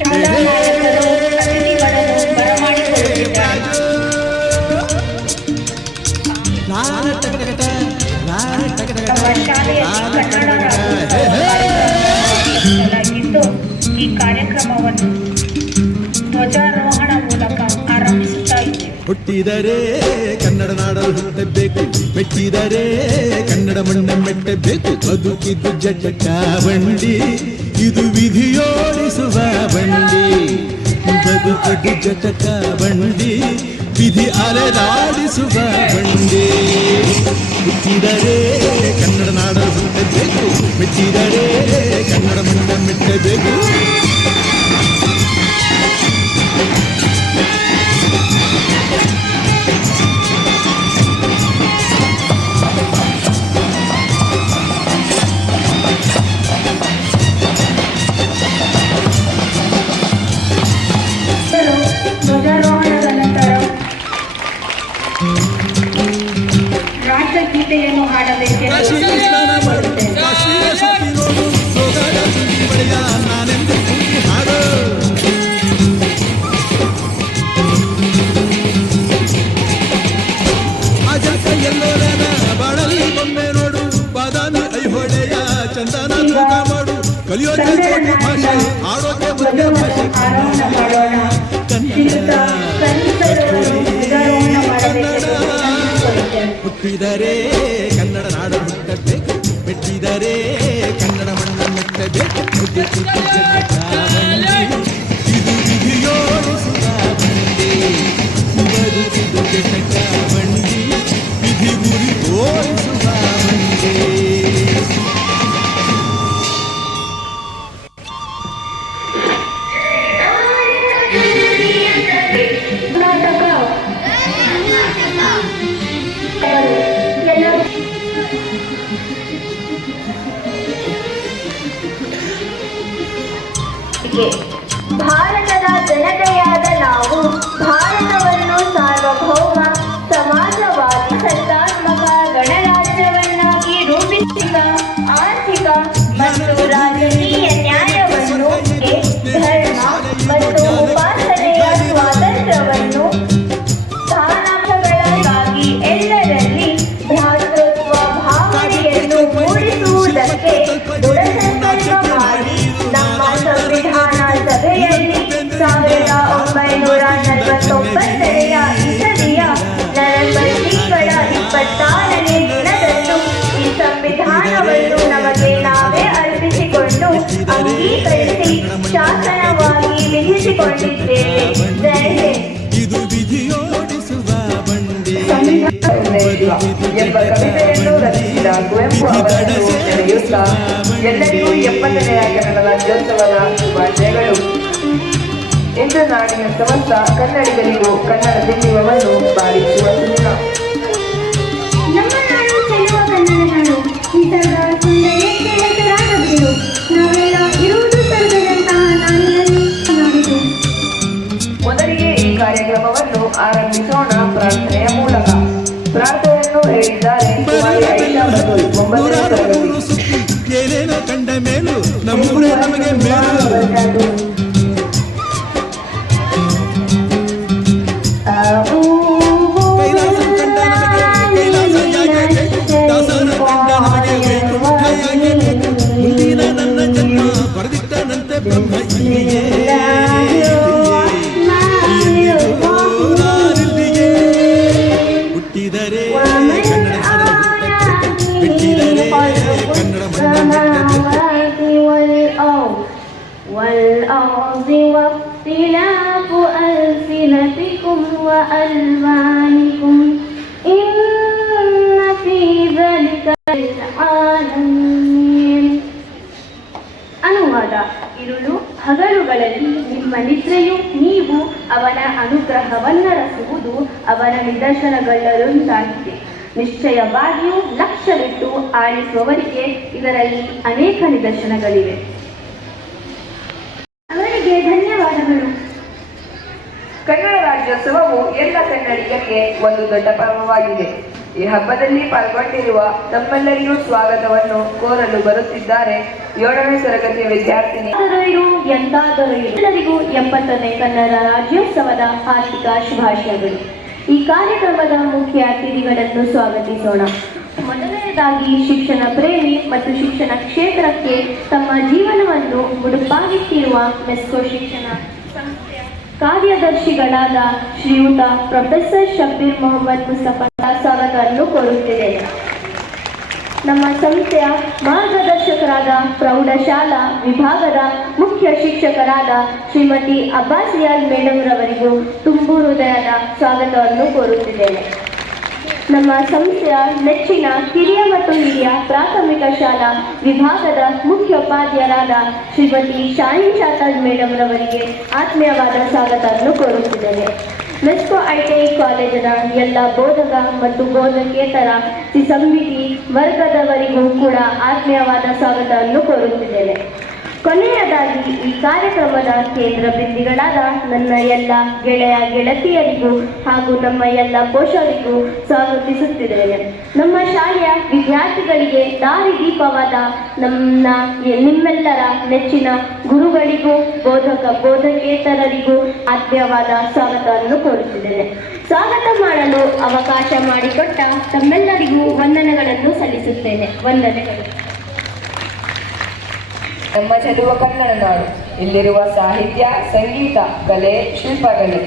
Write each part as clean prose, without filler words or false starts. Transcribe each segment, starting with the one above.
ಶಾಲಾ ಮಾಲಕರು ಅತಿಥಿಗಳನ್ನು ಬರಮಾಡಿಕೊಳ್ಳುತ್ತಿದ್ದಾರೆ. ನಮ್ಮ ಶಾಲೆಯಲ್ಲಿ ಕನ್ನಡ ರಾಜ್ಯೋತ್ಸವವಾಗಿದ್ದು ಈ ಕಾರ್ಯಕ್ರಮವನ್ನು ಧ್ವಜಾರೋಹಣ ಮೂಲಕ ಆರಂಭಿಸುತ್ತಾ ಇದ್ದೇವೆ. ಹುಟ್ಟಿದರೆ ಕನ್ನಡ ನಾಡಲು ಹುಟ್ಟಬೇಕು, ಮೆಟ್ಟಿದರೆ ಕನ್ನಡ ಮಣ್ಣ ಮೆಟ್ಟಬೇಕು. ಬದುಕಿದ್ದು ಜಟಕ ಬಂಡಿ, ಇದು ವಿಧಿಯೋಡಿಸುವ ಬಂಡಿ. ಬದುಕಿದ್ದು ಜಟಕ ಬಂಡಿ, ವಿಧಿ ಅಲೆದಾಡಿಸುವ ಬಂಡಿ. ಹುಟ್ಟಿದರೆ ಕನ್ನಡ ನಾಡಲು ಹುಟ್ಟಬೇಕು, ಮೆಟ್ಟಿದರೆ ಕನ್ನಡ ಮಣ್ಣ ಮೆಟ್ಟಬೇಕು. ಧ್ವಜಾರೋಹಣದ ನಂತರ ರಾಷ್ಟ್ರಗೀತೆಯನ್ನು ಹಾಡಬೇಕೆಂದು ಬಾಳಲ್ಲಿ ಬೊಮ್ಮೆ ನೋಡು, ಬಾದಾಮಿ ಐಹೊಳೆಯ ಚಂದನ ತೂಕ ಮಾಡು. ಕಲಿಯೋಕೆ ಭಾಷೆ, ಆಡೋಕೆ ಮುಖ್ಯ ಭಾಷೆ. ಹುಟ್ಟಿದರೆ ಕನ್ನಡ ನಾಡು ಹುಟ್ಟಬೇಕು, ಮೆಟ್ಟಿದರೆ ಕನ್ನಡ ಮಣ್ಣ ಮೆಟ್ಟಬೇಕು. ಇದು ವಿಧಿಯೋಡಿಸುವ ಬಂಡಿ, ಬದುಕಿದು ಜಟಕ ಬಂಡಿ, ವಿಧಿ ಗುರಿ ತೋರಿಸುವ ಬಂಡಿ. ಭಾರತದ ಜನತೆಯಾದ ನಾವು ಭಾರತವನ್ನು ಸಾರ್ವಭೌಮ ಸಮಾಜವಾದಿ ಸತ್ತಾತ್ಮಕ ಗಣರಾಜ್ಯವನ್ನಾಗಿ ರೂಪಿಸಿದ ಆರ್ಥಿಕ ಮತ್ತು ರಾಜಕೀಯ ನ್ಯಾಯವನ್ನು, ಧರ್ಮ ಮತ್ತು ಉಪಾಸನೆಯ ಸ್ವಾತಂತ್ರ್ಯವನ್ನು, ಸ್ಥಾನಾಂಶಗಳಿಗಾಗಿ ಎಲ್ಲರಲ್ಲಿ ಭ್ರಾತೃತ್ವ ಭಾವನೆಯನ್ನು ಮೂಡಿಸುವುದಕ್ಕೆ ದೃಢಸಂಕಲ್ಪ ಮಾಡಿ ನಮ್ಮ ಸಂವಿಧಾನ ಸಭೆಯಲ್ಲಿ 1949ನೆಯ ಇಸವಿಯ ನವೆಂಬರ್ ತಿಂಗಳ 26ನೇ ದಿನದಂದು ಈ ಸಂವಿಧಾನವನ್ನು ನಮಗೆ ನಾವೇ ಅರ್ಪಿಸಿಕೊಂಡು ಅಂಗೀಕರಿಸಿ ಶಾಸನವಾಗಿ ವಿಧಿಸಿಕೊಂಡಿದ್ದೇವೆ. ಜೈ ಹಿಂದ್. ಇದು ವಿಧಿಯೋಡಿಸುವ ಬಂಡಿ. ಎಂಬ ಕವಿತೆಯನ್ನು ರಚಿಸಿದ ಕುವೆಂಪು ಅವರನ್ನು ನೆನೆಯುತ್ತಾ ಎಲ್ಲರಿಗೂ 70ನೇ ಕನ್ನಡ ರಾಜ್ಯೋತ್ಸವದ ಶುಭಾಶಯಗಳು. ಇಂದು ನಾಡಿನ ಸಮಸ್ತ ಕನ್ನಡಿಗರಿಗೂ ಕನ್ನಡ ದಿವ್ಯವನ್ನು ಬಾರಿಸುವ ದಿನ. ನಮ್ಮ ನಾಡು ಚೆಲುವ ಕನ್ನಡ ನಾಡು, ನಿಸರ್ಗ ಸೌಂದರ್ಯಕ್ಕೆ ಹೆಸರಾದ ಬೀಡು. ನಾವೆಲ್ಲ ಇರುವುದು ಸ್ವರ್ಗದಂತಹ ನಾಡಿನಲ್ಲಿ ನಾಡಿದು. ಮೊದಲಿಗೆ ಈ ಕಾರ್ಯಕ್ರಮವನ್ನು ಆರಂಭಿಸೋಣ ಪ್ರಾರ್ಥನೆಯ ಮೂಲಕ. ಪ್ರಾರ್ಥನೆಯನ್ನು ಹೇಳಿದ್ದಾರೆ ಕುಮಾರಿ ಐಷಾ ಬದಲ್, 9ನೇ ತರಗತಿ. ಏನೇನೋ ಕಂಡ ಮೇಲು ನಮ್ಮೂರೇ ನಮಗೆ ಮೇಲು. ಕೈಲಾಸ ಕಂಡ ನಮಗೆ ಕೈಲಾಸಯಾಗೆ ಬೇಕು, ದಾಸನ ಕಂಡ ನಮಗೆ ವೈಕುಂಠಯಾಗೆ ಬೇಕು. ಮುಂದಿನ ನನ್ನ ಜನ್ಮ ಬರೆದಿಟ್ಟನಂತೆ ಬ್ರಹ್ಮ ಇಲ್ಲಿಯೇ. ಹುಟ್ಟಿದರೆ ಕನ್ನಡ ಬಿಟ್ಟಿದರೆ ಕನ್ನಡ والأرض واختلاف ألسنتكم وألوانكم إن في ذلك للعالمين. ಅನುವಾದ. ಇರುಳು ಹಗಲುಗಳಲ್ಲಿ ನಿಮ್ಮ ನಿದ್ರೆಯು ನೀವು ಅವನ ಅನುಗ್ರಹವನ್ನರಸುವುದು ಅವನ ನಿದರ್ಶನಗಳಲ್ಲೊಂದಾಗಿದೆ. ನಿಶ್ಚಯವಾಗಿಯೂ ಲಕ್ಷ್ಯವಿಟ್ಟು ಆಲಿಸುವವರಿಗೆ ಇದರಲ್ಲಿ ಅನೇಕ ನಿದರ್ಶನಗಳಿವೆ. ಅವರಿಗೆ ಧನ್ಯವಾದಗಳು. ಕನ್ನಡ ರಾಜ್ಯೋತ್ಸವವು ಎಲ್ಲ ಕನ್ನಡಿಗರಿಗೆ ಒಂದು ದೊಡ್ಡ ಪರ್ವವಾಗಿದೆ. ಈ ಹಬ್ಬದಲ್ಲಿ ಪಾಲ್ಗೊಂಡಿರುವ ತಮ್ಮೆಲ್ಲರಿಗೂ ಸ್ವಾಗತವನ್ನು ಕೋರಲು ಬರುತ್ತಿದ್ದಾರೆ 7ನೇ ತರಗತಿಯ ವಿದ್ಯಾರ್ಥಿನಿ. ಎಂತಾದರೂ ಎಲ್ಲರಿಗೂ 70ನೇ ಕನ್ನಡ ರಾಜ್ಯೋತ್ಸವದ ಹಾರ್ದಿಕ ಶುಭಾಶಯಗಳು. ಈ ಕಾರ್ಯಕ್ರಮದ ಮುಖ್ಯ ಅತಿಥಿಗಳನ್ನು ಸ್ವಾಗತಿಸೋಣ. ಮೊದಲನೇದಾಗಿ ಶಿಕ್ಷಣ ಪ್ರೇಮಿ ಮತ್ತು ಶಿಕ್ಷಣ ಕ್ಷೇತ್ರಕ್ಕೆ ತಮ್ಮ ಜೀವನವನ್ನು ಮುಡುಪಾಗಿಟ್ಟಿರುವ ಮೆಸ್ಕೋ ಶಿಕ್ಷಣ ಸಂಸ್ಥೆಯ ಕಾರ್ಯದರ್ಶಿಗಳಾದ ಶ್ರೀಯುತ ಪ್ರೊಫೆಸರ್ ಶಬ್ಬೀರ್ ಮೊಹಮ್ಮದ್ ಮುಸ್ತಫಾ ಸ್ವಾಗತವನ್ನು ಕೋರುತ್ತಿದ್ದೇನೆ. ನಮ್ಮ ಸಂಸ್ಥೆಯ ಮಾರ್ಗದರ್ಶಕರಾದ ಪ್ರೌಢಶಾಲಾ ವಿಭಾಗದ ಮುಖ್ಯ ಶಿಕ್ಷಕರಾದ ಶ್ರೀಮತಿ ಅಬ್ಬಾಸಿಯಾಲ್ ಮೇಡಮ್ ರವರಿಗೂ ತುಂಬು ಹೃದಯದ ಸ್ವಾಗತವನ್ನು ಕೋರುತ್ತಿದ್ದೇನೆ. ನಮ್ಮ ಸಂಸ್ಥೆಯ ನೆಚ್ಚಿನ ಕಿರಿಯ ಮತ್ತು ಹಿರಿಯ ಪ್ರಾಥಮಿಕ ಶಾಲಾ ವಿಭಾಗದ ಮುಖ್ಯೋಪಾಧ್ಯಾಯರಾದ ಶ್ರೀಮತಿ ಶಾಹಿನ್ ಶಾತಾಜ್ ಮೇಡಮ್ ರವರಿಗೆ ಆತ್ಮೀಯವಾದ ಸ್ವಾಗತವನ್ನು ಕೋರುತ್ತಿದ್ದೇನೆ. ಮೆಸ್ಕೋ ಐಟಿಐ ಕಾಲೇಜಿನ ಎಲ್ಲ ಬೋಧಕ ಮತ್ತು ಬೋಧಕೇತರ ಸಮಿತಿ ವರ್ಗದವರಿಗೂ ಕೂಡ ಆತ್ಮೀಯವಾದ ಸ್ವಾಗತವನ್ನು ಕೋರುತ್ತಿದ್ದೇನೆ. ಕೊನೆಯದಾಗಿ ಈ ಕಾರ್ಯಕ್ರಮದ ಕೇಂದ್ರ ಬಿಂದುಗಳಾದ ನನ್ನ ಎಲ್ಲ ಗೆಳೆಯ ಗೆಳತಿಯರಿಗೂ ಹಾಗೂ ನಮ್ಮ ಎಲ್ಲ ಪೋಷಕರಿಗೂ ಸ್ವಾಗತಿಸುತ್ತಿದ್ದೇನೆ. ನಮ್ಮ ಶಾಲೆಯ ವಿದ್ಯಾರ್ಥಿಗಳಿಗೆ ದಾರಿದೀಪವಾದ ನಿಮ್ಮೆಲ್ಲರ ನೆಚ್ಚಿನ ಗುರುಗಳಿಗೂ ಬೋಧಕೇತರರಿಗೂ ಆತ್ಮೀಯವಾದ ಸ್ವಾಗತವನ್ನು ಕೋರುತ್ತಿದ್ದೇನೆ. ಸ್ವಾಗತ ಮಾಡಲು ಅವಕಾಶ ಮಾಡಿಕೊಟ್ಟ ತಮ್ಮೆಲ್ಲರಿಗೂ ವಂದನೆಗಳನ್ನು ಸಲ್ಲಿಸುತ್ತೇನೆ. ವಂದನೆಗಳು. ನಮ್ಮ ಚೆಲುವ ಕನ್ನಡ ನಾಡು, ಇಲ್ಲಿರುವ ಸಾಹಿತ್ಯ, ಸಂಗೀತ, ಕಲೆ, ಶಿಲ್ಪಗಳು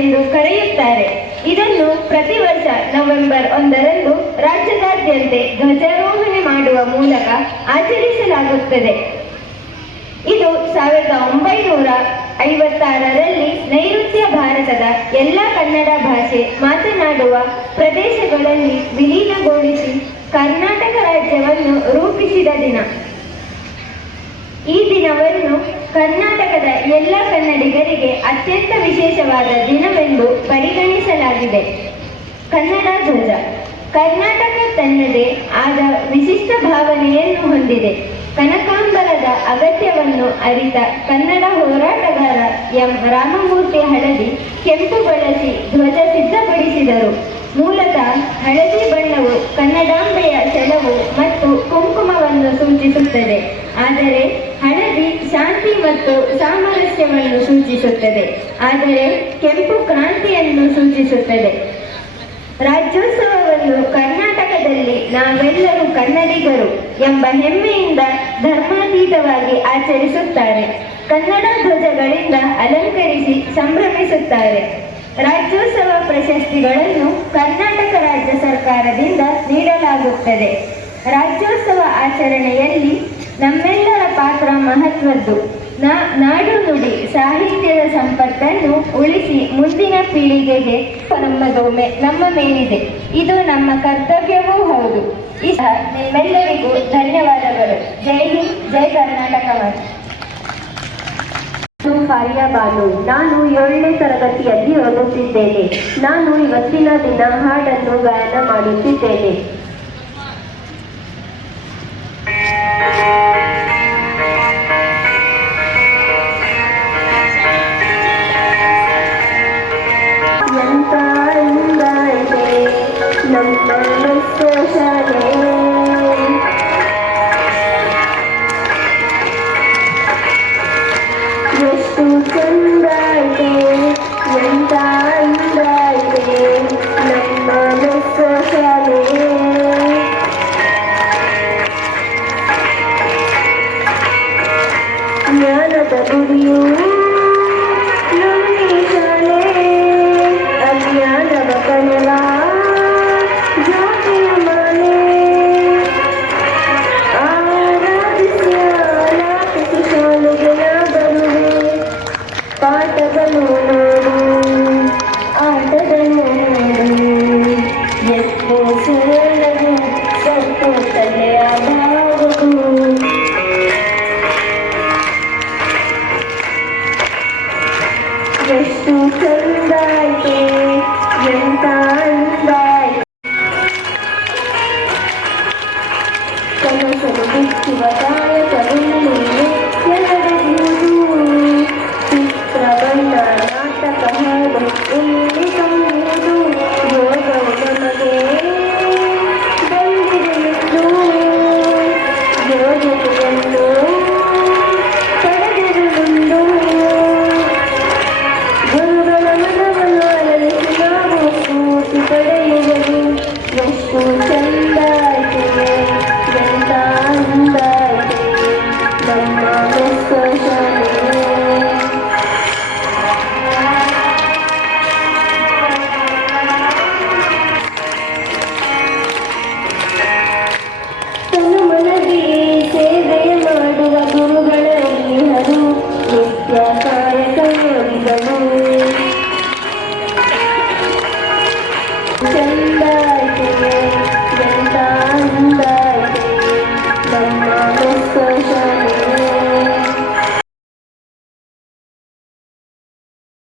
ಎಂದು ಕರೆಯುತ್ತಾರೆ. ಇದನ್ನು ಪ್ರತಿ ವರ್ಷ ನವೆಂಬರ್ 1ರಂದು ರಾಜ್ಯದಾದ್ಯಂತ ಧ್ವಜಾರೋಹಣೆ ಮಾಡುವ ಮೂಲಕ ಆಚರಿಸಲಾಗುತ್ತದೆ. ಇದು 1956ರಲ್ಲಿ ನೈಋತ್ಯ ಭಾರತದ ಎಲ್ಲ ಕನ್ನಡ ಭಾಷೆ ಮಾತನಾಡುವ ಪ್ರದೇಶಗಳಲ್ಲಿ ವಿಲೀನಗೊಳಿಸಿ ಕರ್ನಾಟಕ ರಾಜ್ಯವನ್ನು ರೂಪಿಸಿದ ದಿನ. ಈ ದಿನವನ್ನು ಕರ್ನಾಟಕದ ಎಲ್ಲ ಕನ್ನಡಿಗರಿಗೆ ಅತ್ಯಂತ ವಿಶೇಷವಾದ ದಿನವೆಂದು ಪರಿಗಣಿಸಲಾಗಿದೆ. ಕನ್ನಡ ಧ್ವಜ. ಕರ್ನಾಟಕ ತನ್ನದೇ ಆದ ವಿಶಿಷ್ಟ ಭಾವನೆಯನ್ನು ಹೊಂದಿದೆ. ಕನಕಾಂಬರದ ಅಗತ್ಯವನ್ನು ಅರಿತ ಕನ್ನಡ ಹೋರಾಟಗಾರ ಎಂ ರಾಮಮೂರ್ತಿ ಹಳದಿ ಕೆಂಪು ಬಳಸಿ ಧ್ವಜ ಸಿದ್ಧಪಡಿಸಿದರು. ಮೂಲತಃ ಹಳದಿ ಬಣ್ಣವು ಕನ್ನಡಾಂಬೆಯ ಸೆಲವು ಮತ್ತು ಕುಂಕುಮವನ್ನು ಸೂಚಿಸುತ್ತದೆ. ಆದರೆ ಹಳದಿ ಶಾಂತಿ ಮತ್ತು ಸಾಮರಸ್ಯವನ್ನು ಸೂಚಿಸುತ್ತದೆ. ಆದರೆ ಕೆಂಪು ಕ್ರಾಂತಿಯನ್ನು ಸೂಚಿಸುತ್ತದೆ. ರಾಜ್ಯೋತ್ಸವವನ್ನು ಕರ್ನಾಟಕದಲ್ಲಿ ನಾವೆಲ್ಲರೂ ಕನ್ನಡಿಗರು ಎಂಬ ಹೆಮ್ಮೆಯಿಂದ ಧರ್ಮಾತೀತವಾಗಿ ಆಚರಿಸುತ್ತಾರೆ. ಕನ್ನಡ ಧ್ವಜಗಳಿಂದ ಅಲಂಕರಿಸಿ ಸಂಭ್ರಮಿಸುತ್ತಾರೆ. ರಾಜ್ಯೋತ್ಸವ ಪ್ರಶಸ್ತಿಗಳನ್ನು ಕರ್ನಾಟಕ ರಾಜ್ಯ ಸರ್ಕಾರದಿಂದ ನೀಡಲಾಗುತ್ತದೆ. ರಾಜ್ಯೋತ್ಸವ ಆಚರಣೆಯಲ್ಲಿ ನಮ್ಮೆಲ್ಲರ ಪಾತ್ರ ಮಹತ್ವದ್ದು. ನಾಡು ನುಡಿ ಸಾಹಿತ್ಯದ ಸಂಪತ್ತನ್ನು ಉಳಿಸಿ ಮುಂದಿನ ಪೀಳಿಗೆಗೆ ನಮ್ಮ ಮೇಲಿದೆ. ಇದು ನಮ್ಮ ಕರ್ತವ್ಯವೂ ಹೌದು. ನಿಮ್ಮೆಲ್ಲರಿಗೂ ಧನ್ಯವಾದಗಳು. ಜೈ ಹಿಂದ್, ಜೈ ಕರ್ನಾಟಕ ಮಾತೆ. ಫಾರಿಯಾ ಬಾನು. ನಾನು 7ನೇ ತರಗತಿಯಲ್ಲಿ ಓದುತ್ತಿದ್ದೇನೆ. ನಾನು ಇವತ್ತಿನ ದಿನ ಹಾಡನ್ನು ಗಾಯನ ಮಾಡುತ್ತಿದ್ದೇನೆ. ಎಂತ ಅಂದ ಇದೆ ನಮ್ಮ ಶಾಲೆ, ಎಷ್ಟು ಚಂದ ಇದೆ. ಎಂತ ಅಂದ ಇದೆ ನಮ್ಮ ಶಾಲೆ. ಜ್ಞಾನದ ಗುರಿಯೂ ನಮ್ಮ ಶಾಲೆ, ಅಜ್ಞಾನದ ಕನಲ ಜ್ಯೋತಿಯ ಮನೆ. ಆರಾಧಿಸಿ ಶಾಲೆಗೆ ನಾ ಬರುವೆ. ಪಾಠಗಳು ನೋಡು, ಆಟಗಳು ನೋಡು, ಎಷ್ಟು ಸರಳರು ಸ್ವಲ್ಪ ತಲೆಯ ಭಾವವು. ಎಷ್ಟು ಚಂದ ಇದೆ, ಎಂತ ಅಂದ. ಕನಸಲು ಬಿಚ್ಚುವ ಕಾಯಕವನ್ನು ನಡೆಸುವುದು. ಚಿತ್ರ ಬಣ್ಣ ನಾಟಕ ಹಾಡು ಇಲ್ಲಿ ಕಾಣುವುದು. ಯೋಗವು ನಮಗೆ ಬಂದಿರುವುದು. ಯೋಜನೆಯನ್ನು ಪಡೆದಿರುವುದು. ಗುರುಗಳ ಮನವನ್ನು ಅರಳಿಸಿ ನಾವು ಸ್ಫೂರ್ತಿ ಪಡೆಯುವುದು. ಎಷ್ಟು ಚಂದ ಇದೆ, ಎಂತ ಅಂದ ಇದೆ ನಮ್ಮ ಶಾಲೆ. ತನು ಮನದಿ ಸೇವೆ